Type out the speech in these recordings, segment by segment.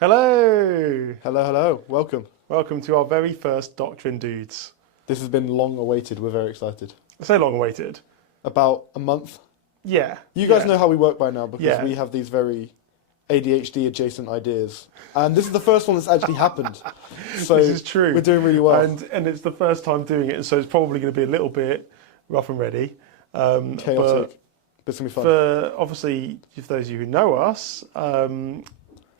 Hello! Hello, hello. Welcome. Welcome to our very first Doctrine Dudes. This has been long awaited. We're very excited. So long awaited. About a month. Yeah. You guys know how we work by now because Yeah. we have these very ADHD adjacent ideas. And this is the first one that's actually happened. So This is true. We're doing really well. And it's the first time doing it, so it's probably going to be a little bit rough and ready. Chaotic. But it's going to be fun. For obviously, if those of you who know us,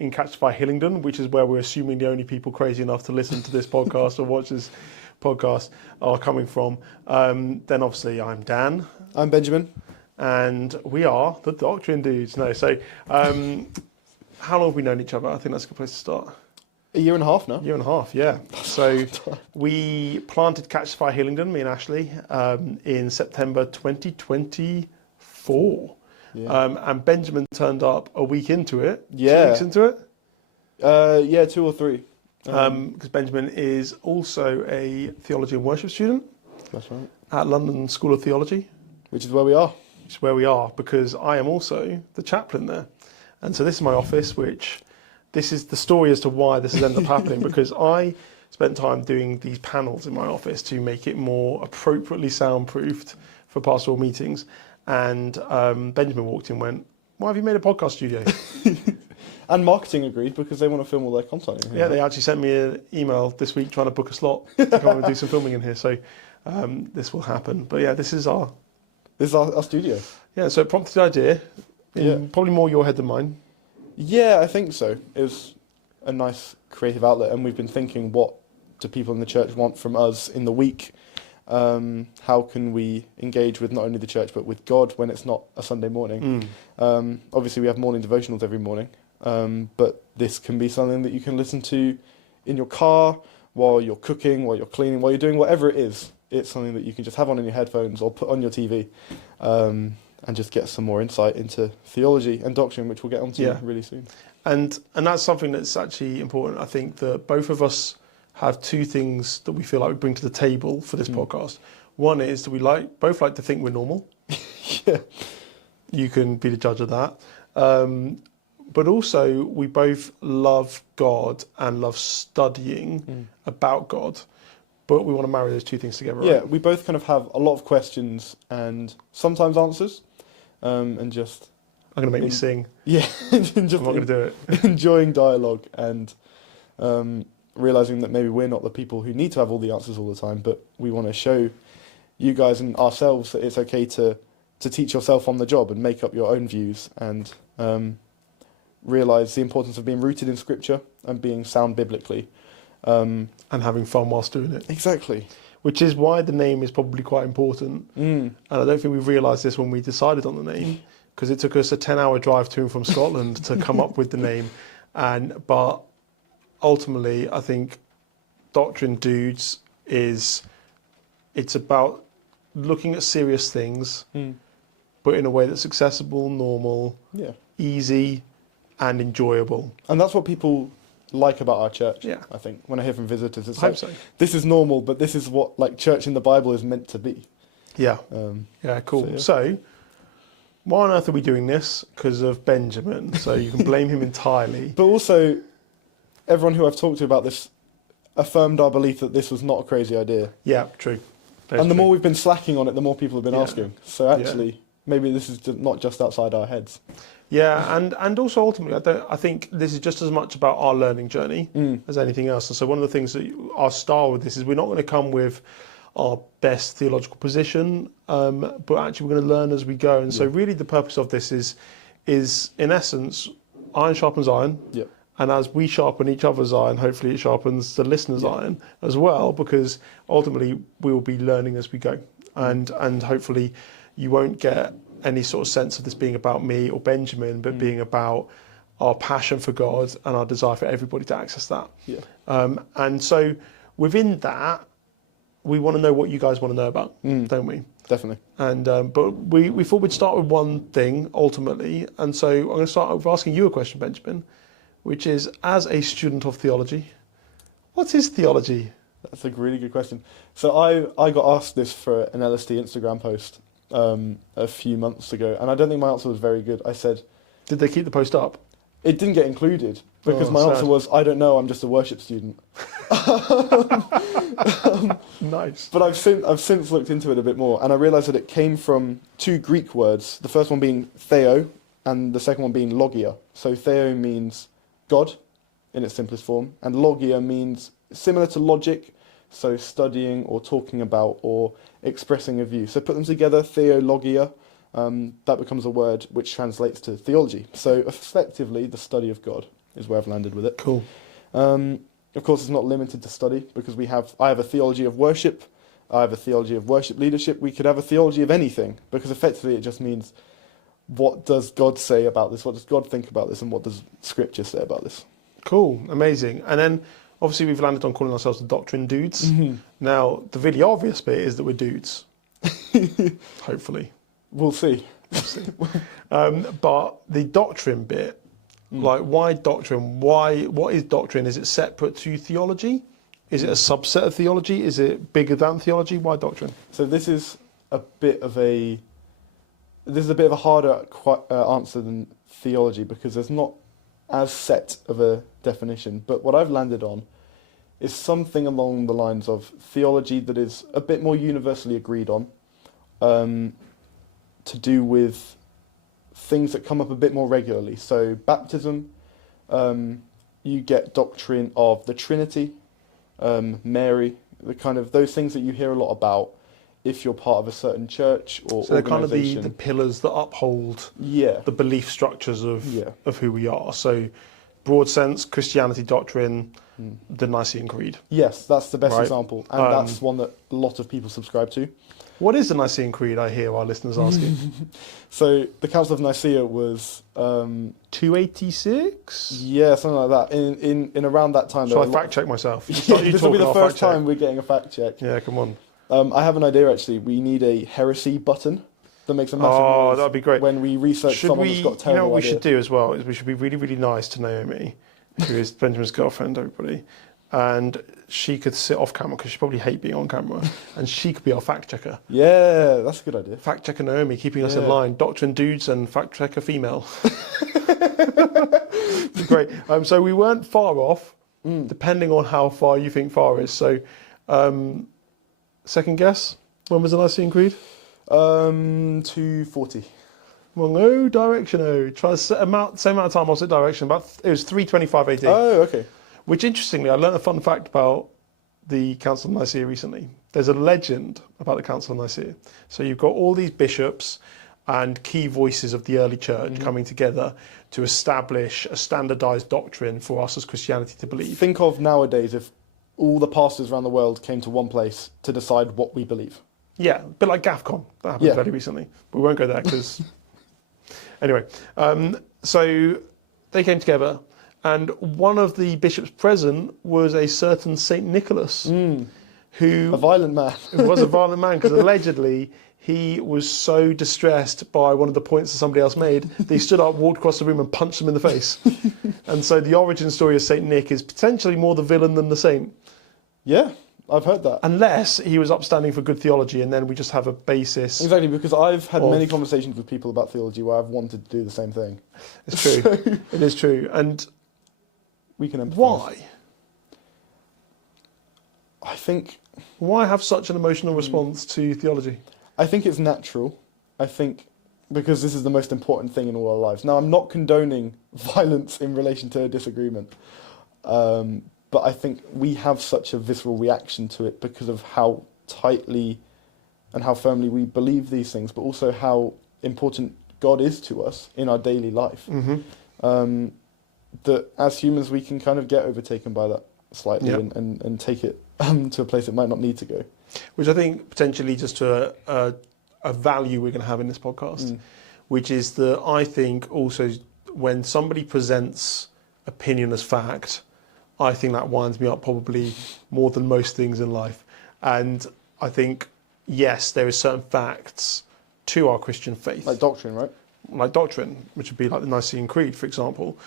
in Catchify Hillingdon, which is where we're assuming the only people crazy enough to listen to this podcast or watch this podcast are coming from, then obviously I'm Dan. I'm Benjamin. And we are the Doctrine Dudes. No, so how long have we known each other? I think that's a good place to start. A year and a half now. Year and a half, yeah. So we planted Catchify Hillingdon, me and Ashley, in September 2024. Yeah. And Benjamin turned up a week into it. Yeah. 2 weeks into it. Yeah, 2 or 3. Because Benjamin is also a theology and worship student That's right. at London School of Theology. Which is where we are. Which is where we are, because I am also the chaplain there. And so this is my office, this is the story as to why this has ended up happening, because I spent time doing these panels in my office to make it more appropriately soundproofed for pastoral meetings. And Benjamin walked in and went, "Why have you made a podcast studio?" And marketing agreed because they want to film all their content in here. Yeah, they actually sent me an email this week trying to book a slot to come and do some filming in here. So this will happen. But yeah, this is our studio. Yeah, so it prompted the idea, probably more your head than mine. Yeah, I think so. It was a nice creative outlet, and we've been thinking, what do people in the church want from us in the week? How can we engage with not only the church but with God when it's not a Sunday morning? Obviously, we have morning devotionals every morning, but this can be something that you can listen to in your car, while you're cooking, while you're cleaning, while you're doing whatever it is. It's something that you can just have on in your headphones or put on your TV. And just get some more insight into theology and doctrine, which we'll get onto really soon. And that's something that's actually important. I think that both of us have 2 things that we feel like we bring to the table for this podcast. One is that we both like to think we're normal. Yeah. You can be the judge of that. But also, we both love God and love studying about God. But we want to marry those 2 things together, right? Yeah, we both kind of have a lot of questions and sometimes answers. And just... I'm going to make me sing. Yeah. I'm not going to do it. Enjoying dialogue and realising that maybe we're not the people who need to have all the answers all the time, but we want to show you guys and ourselves that it's okay to teach yourself on the job and make up your own views and realise the importance of being rooted in Scripture and being sound biblically. And having fun whilst doing it. Exactly. Which is why the name is probably quite important. And I don't think we realised this when we decided on the name, because it took us a 10-hour drive to and from Scotland to come up with the name. But ultimately, I think Doctrine Dudes it's about looking at serious things, but in a way that's accessible, normal, easy, and enjoyable. And that's what people like about our church. Yeah. I think when I hear from visitors, it's I like, hope so. This is normal, but this is what like church in the Bible is meant to be. Yeah. Yeah, cool. So why on earth are we doing this? Because of Benjamin. So you can blame him entirely. But also, everyone who I've talked to about this affirmed our belief that this was not a crazy idea. Yeah, true. And the more we've been slacking on it, the more people have been asking. So actually, maybe this is not just outside our heads. Yeah, and also ultimately, I think this is just as much about our learning journey as anything else. And so one of the things that our style with this is we're not going to come with our best theological position, but actually we're going to learn as we go. And so really the purpose of this is in essence, iron sharpens iron. Yeah. And as we sharpen each other's iron, hopefully it sharpens the listener's iron as well, because ultimately we will be learning as we go. And hopefully you won't get any sort of sense of this being about me or Benjamin, but being about our passion for God and our desire for everybody to access that. Yeah. And so within that, we want to know what you guys want to know about, don't we? Definitely. And but we thought we'd start with one thing ultimately, and so I'm going to start with asking you a question, Benjamin, which is, as a student of theology, what is theology? That's a really good question. So I got asked this for an LSD Instagram post a few months ago, and I don't think my answer was very good. I said... Did they keep the post up? It didn't get included. Because my answer was, I don't know, I'm just a worship student. Nice. But I've since looked into it a bit more, and I realised that it came from two Greek words. The first one being theo, and the second one being logia. So theo means God, in its simplest form, and logia means similar to logic, so studying or talking about or expressing a view. So put them together, theologia, that becomes a word which translates to theology. So effectively, the study of God is where I've landed with it. Cool. Of course, it's not limited to study, because I have a theology of worship, I have a theology of worship leadership. We could have a theology of anything, because effectively it just means, what does God say about this? What does God think about this? And what does Scripture say about this? Cool, amazing. And then, obviously, we've landed on calling ourselves the Doctrine Dudes. Mm-hmm. Now, the really obvious bit is that we're dudes. Hopefully. We'll see. But the doctrine bit, like, why doctrine? What is doctrine? Is it separate to theology? Is it a subset of theology? Is it bigger than theology? Why doctrine? So this is a bit of a harder answer than theology, because there's not as set of a definition. But what I've landed on is something along the lines of theology that is a bit more universally agreed on, to do with things that come up a bit more regularly. So baptism, you get doctrine of the Trinity, Mary, the kind of those things that you hear a lot about if you're part of a certain church or so they're kind of organisation. the pillars that uphold Yeah. the belief structures of Yeah. who we are. So, broad sense, Christianity doctrine, the Nicene Creed. Yes, that's the best Right. example, and that's one that a lot of people subscribe to. What is the Nicene Creed, I hear our listeners asking? So the Council of Nicaea was 286? yeah, something like that. In around that time. Shall I fact check myself? This will be the first time we're getting a fact check. Yeah, come on. I have an idea actually. We need a heresy button that makes a massive Oh, noise that'd be great. when we research someone that's got a you terrible know what we idea. should do as well? Is we should be really, really nice to Naomi, who is Benjamin's girlfriend, everybody. And she could sit off camera, because she probably hate being on camera, and she could be our fact checker. Yeah, that's a good idea. Fact checker Naomi, keeping us in Yeah. line. Doctrine dudes and fact checker female. Great. So we weren't far off, depending on how far you think far is. So, second guess, when was the Nicene Creed? 240. Well, no, direction. Oh, try the same amount of time. Opposite direction. It was 325 AD. Oh, okay. Which, interestingly, I learned a fun fact about the Council of Nicaea recently. There's a legend about the Council of Nicaea. So you've got all these bishops and key voices of the early church coming together to establish a standardized doctrine for us as Christianity to believe. Think of nowadays if all the pastors around the world came to one place to decide what we believe. Yeah, a bit like GAFCON. That happened fairly recently. But we won't go there because... Anyway, so they came together, and one of the bishops present was a certain Saint Nicholas, who A violent man. was a violent man, because allegedly he was so distressed by one of the points that somebody else made that he stood up, walked across the room and punched him in the face. And so the origin story of Saint Nick is potentially more the villain than the saint. Yeah, I've heard that. Unless he was upstanding for good theology, and then we just have a basis. Exactly, because I've had many conversations with people about theology where I've wanted to do the same thing. It's true. It is true. And We can empathise. why? I think Why have such an emotional response to theology? it's natural. I think because this is the most important thing in all our lives. Now, I'm not condoning violence in relation to a disagreement, but I think we have such a visceral reaction to it because of how tightly and how firmly we believe these things, but also how important God is to us in our daily life. That as humans we can kind of get overtaken by that slightly and take it to a place it might not need to go. Which I think potentially just to a value we're going to have in this podcast, which is that I think also when somebody presents opinion as fact, I think that winds me up probably more than most things in life. And I think, yes, there are certain facts to our Christian faith. Like doctrine, right? Like doctrine, which would be like the Nicene Creed, for example,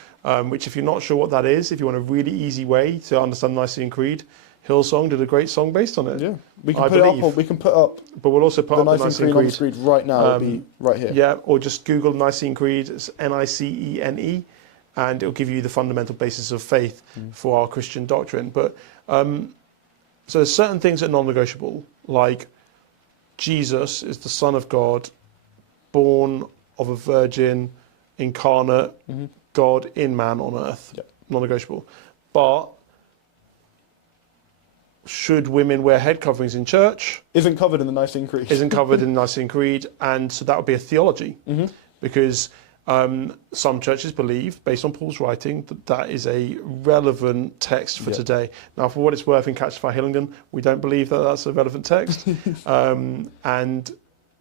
which if you're not sure what that is, if you want a really easy way to understand the Nicene Creed, Hillsong did a great song based on it. Yeah, we can put up. But we'll also put the up the Nicene Creed on the Creed. screen right now. It'll be right here. Yeah, or just Google Nicene Creed. It's Nicene, and it'll give you the fundamental basis of faith for our Christian doctrine. But so there's certain things that are non-negotiable, like Jesus is the Son of God, born of a virgin, incarnate, God in man on earth. Yep. Non-negotiable. But should women wear head coverings in church? Isn't covered in the Nicene Creed. Isn't covered in the Nicene Creed, and so that would be a theology, because some churches believe, based on Paul's writing, that that is a relevant text for today. Now, for what it's worth, in Catchfire Hillingen, we don't believe that that's a relevant text, and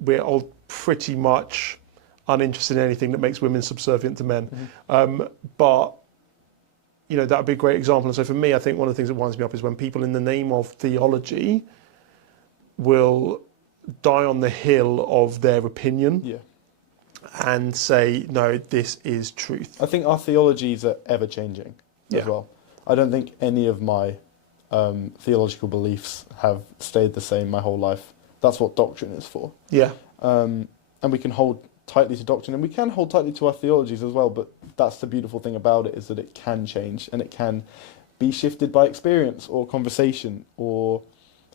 we're all pretty much uninterested in anything that makes women subservient to men. But you know, that would be a great example. And so for me, I think one of the things that winds me up is when people in the name of theology will die on the hill of their opinion and say, no, this is truth. I think our theologies are ever changing as well. I don't think any of my theological beliefs have stayed the same my whole life. That's what doctrine is for. Yeah. And we can hold tightly to doctrine, and we can hold tightly to our theologies as well, but that's the beautiful thing about it, is that it can change, and it can be shifted by experience or conversation or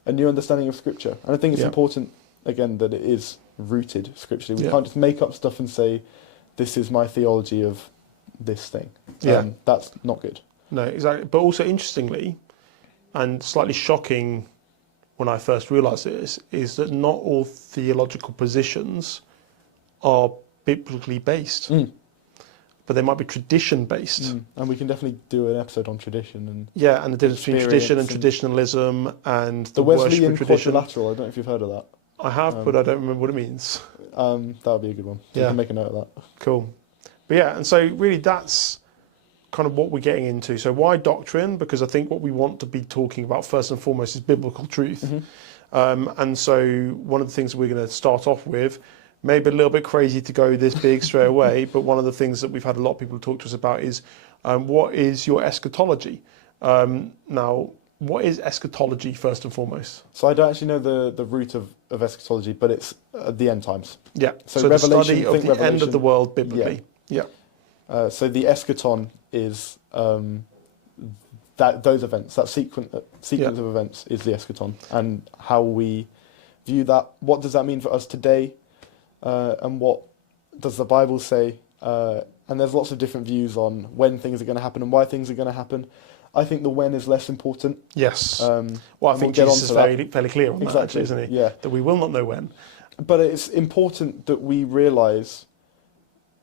a new understanding of Scripture. And I think it's important, again, that it is rooted scripturally. We can't just make up stuff and say, this is my theology of this thing. That's not good. No, exactly. But also, interestingly, and slightly shocking when I first realised this, is that not all theological positions are biblically based, but they might be tradition based. And we can definitely do an episode on tradition and and the difference between tradition and traditionalism and the Wesleyan tradition. quadrilateral. I don't know if you've heard of that. I have, but I don't remember what it means. That would be a good one. So you can make a note of that. Cool. But and so really that's kind of what we're getting into. So why doctrine? Because I think what we want to be talking about first and foremost is biblical truth. And so one of the things we're going to start off with, maybe a little bit crazy to go this big straight away, but one of the things that we've had a lot of people talk to us about is what is your eschatology? Now, what is eschatology first and foremost? So I don't actually know the root of eschatology, but it's the end times. Yeah, so the study of the end of the world biblically. So the eschaton is those events, that sequence of events is the eschaton, and how we view that. What does that mean for us today? And what does the Bible say? And there's lots of different views on when things are going to happen and why things are going to happen. I think the when is less important. Yes. Well, I think Jesus is fairly clear on that, actually, isn't he? Yeah. That we will not know when. But it's important that we realise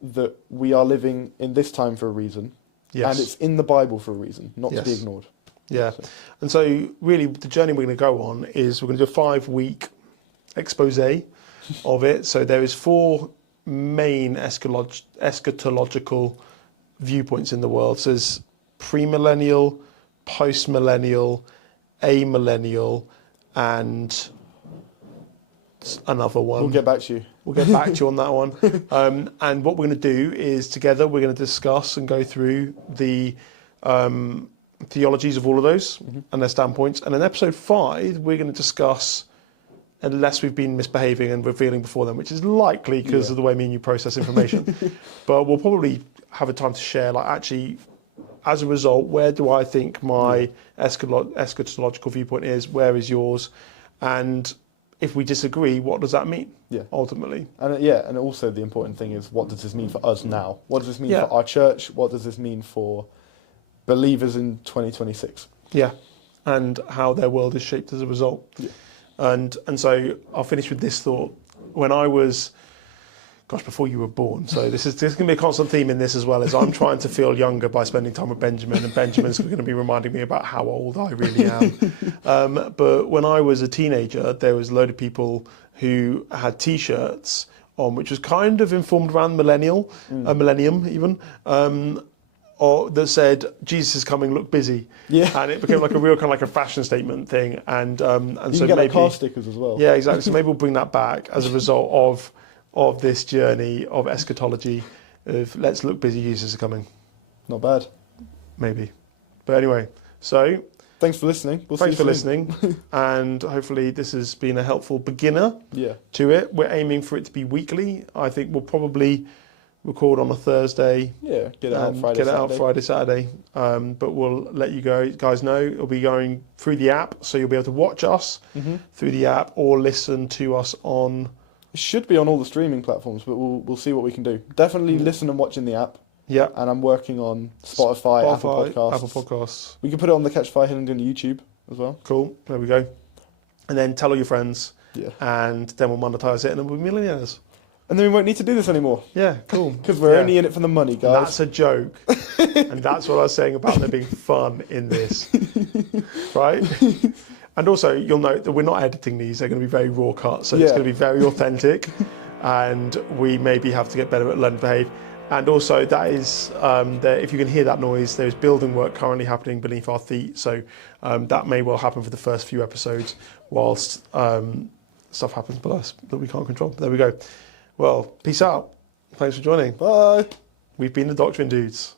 that we are living in this time for a reason. Yes. And it's in the Bible for a reason, not to be ignored. Yeah. So. And so really the journey we're going to go on is we're going to do a 5-week expose of it. So there is 4 main eschatological viewpoints in the world. So there's premillennial, postmillennial, amillennial, and another one. We'll get back to you. We'll get back to you on that one. And what we're going to do is together we're going to discuss and go through the theologies of all of those and their standpoints. And in episode 5, we're going to discuss, unless we've been misbehaving and revealing before then, which is likely because of the way me and you process information. But we'll probably have a time to share, like, actually, as a result, where do I think my eschatological viewpoint is? Where is yours? And if we disagree, what does that mean? Ultimately. And and also the important thing is, what does this mean for us now? What does this mean for our church? What does this mean for believers in 2026? Yeah, and how their world is shaped as a result. Yeah. And so I'll finish with this thought. When I was, before you were born, so this is going to be a constant theme in this as well, as I'm trying to feel younger by spending time with Benjamin, and Benjamin's going to be reminding me about how old I really am. But when I was a teenager, there was a load of people who had T-shirts on, which was kind of informed around millennium even, or that said, "Jesus is coming, look busy." And it became like a real kind of like a fashion statement thing. And you so can get maybe car stickers as well. Yeah, exactly. So maybe we'll bring that back as a result of this journey of eschatology. Of let's look busy, Jesus is coming. Not bad. Maybe. But anyway, so thanks for listening. Thanks for listening, and hopefully this has been a helpful beginner to it. We're aiming for it to be weekly. I think we'll probably record on a Thursday. Yeah, get it out Friday, Get it Saturday. out Friday, Saturday. But we'll let you guys know. It'll be going through the app, so you'll be able to watch us through the app or listen to us on. It should be on all the streaming platforms, but we'll see what we can do. Definitely listen and watch in the app. Yeah. And I'm working on Spotify, Apple Podcasts. We can put it on the Catch Fire Hillingdon YouTube as well. Cool. There we go. And then tell all your friends. Yeah. And then we'll monetize it, and then we'll be millionaires. And then we won't need to do this anymore. Yeah, cool. Because we're only in it for the money, guys. That's a joke. And that's what I was saying about there being fun in this. Right? And also, you'll note that we're not editing these. They're going to be very raw cuts. So it's going to be very authentic. And we maybe have to get better at learning to behave. And also, that is, if you can hear that noise, there's building work currently happening beneath our feet. So that may well happen for the first few episodes whilst stuff happens below us that we can't control. There we go. Well, peace out. Thanks for joining. Bye. We've been the Doctrine Dudes.